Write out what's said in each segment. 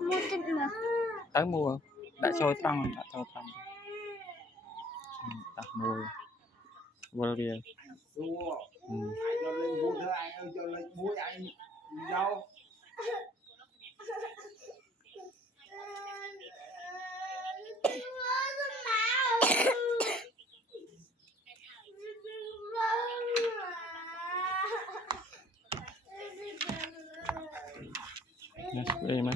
mua thịt mà tới mua đã trôi trăng đặt mua vô đi đây mà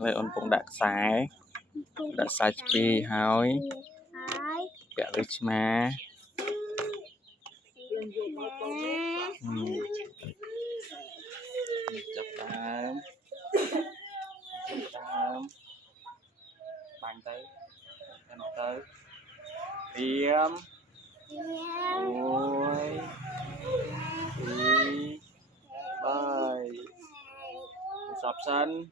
เลยôn cũng đã xài pi hỏi kẹo đôi má chụp tám bánh tới tiêm ôi đi bơi sập sân